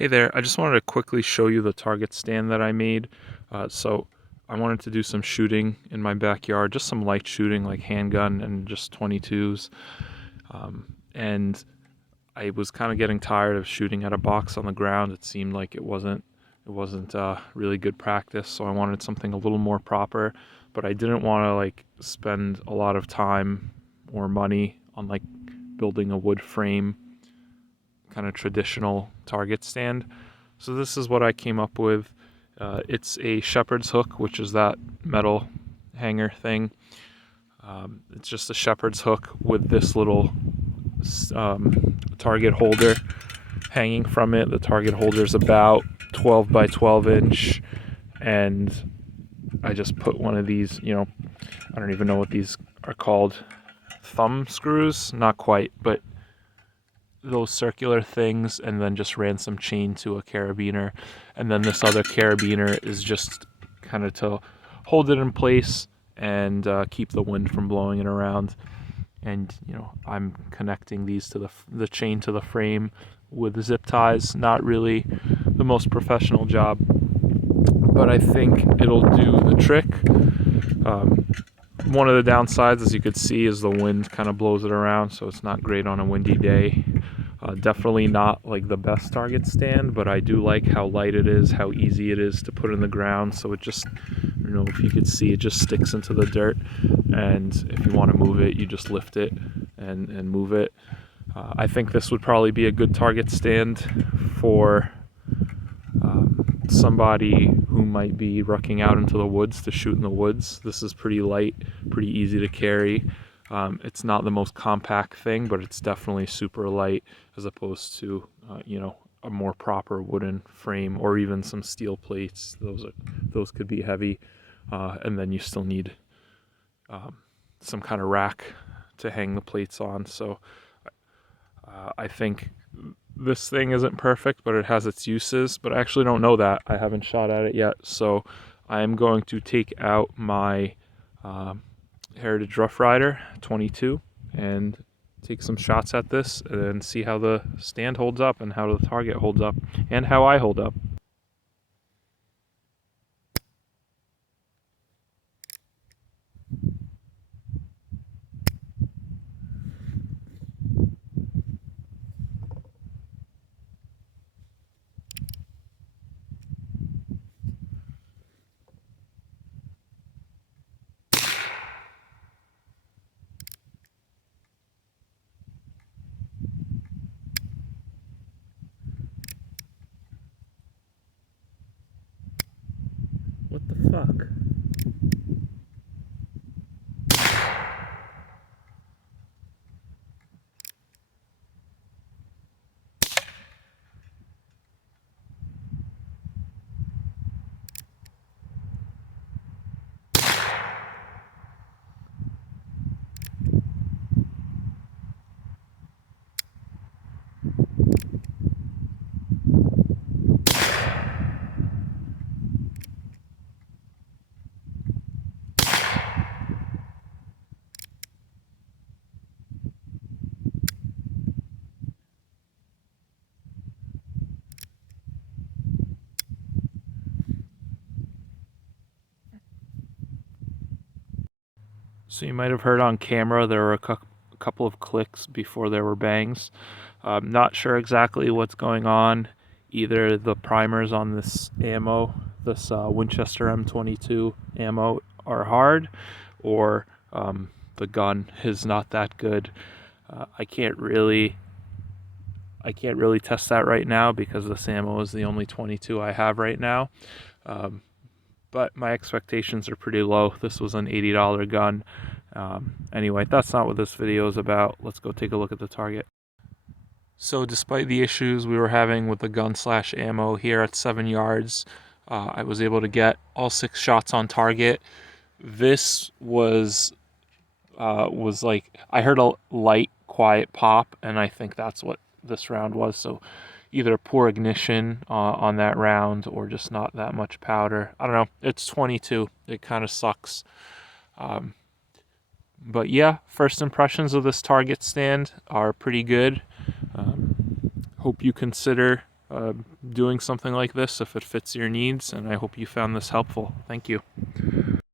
Hey there, I just wanted to quickly show you the target stand that I made. So I wanted to do some shooting in my backyard, just some light shooting like handgun and just 22s. And I was kind of getting tired of shooting at a box on the ground. It seemed like it wasn't really good practice, so I wanted something a little more proper, but I didn't want to like spend a lot of time or money on like building a wood frame kind of traditional target stand. So this is what I came up with. It's a shepherd's hook, which is that metal hanger thing. It's just a shepherd's hook with this little target holder hanging from it. The target holder is about 12 by 12 inch, and I just put one of these, I don't even know what these are called, thumb screws, not quite, but those circular things, and then just ran some chain to a carabiner, and then this other carabiner is just kind of to hold it in place and keep the wind from blowing it around. And I'm connecting these to the chain to the frame with zip ties. Not really the most professional job, but I think it'll do the trick. One of the downsides, as you could see, is the wind kind of blows it around, so it's not great on a windy day. Definitely not like the best target stand, but I do like how light it is, how easy it is to put in the ground. So it just, if you could see, it just sticks into the dirt, and if you want to move it, you just lift it and move it. I think this would probably be a good target stand for somebody who might be rucking out into the woods to shoot in the woods. This is pretty light, pretty easy to carry. It's not the most compact thing, but it's definitely super light as opposed to, a more proper wooden frame or even some steel plates. Those could be heavy, and then you still need some kind of rack to hang the plates on. So I think this thing isn't perfect, but it has its uses. But I actually don't know that. I haven't shot at it yet, so I am going to take out my Heritage Rough Rider 22 and take some shots at this and see how the stand holds up and how the target holds up and how I hold up. What the fuck? So you might have heard on camera there were a couple of clicks before there were bangs. Not sure exactly what's going on. Either the primers on this ammo, this Winchester M22 ammo, are hard, or the gun is not that good. I can't really test that right now because this ammo is the only 22 I have right now. But my expectations are pretty low. This was an $80 gun. Anyway, that's not what this video is about. Let's go take a look at the target. So despite the issues we were having with the gun / ammo here at 7 yards, I was able to get all 6 shots on target. This was like, I heard a light, quiet pop, and I think that's what this round was. So either poor ignition on that round or just not that much powder. I don't know. It's 22. It kind of sucks. But yeah, first impressions of this target stand are pretty good. Hope you consider doing something like this if it fits your needs, and I hope you found this helpful. Thank you.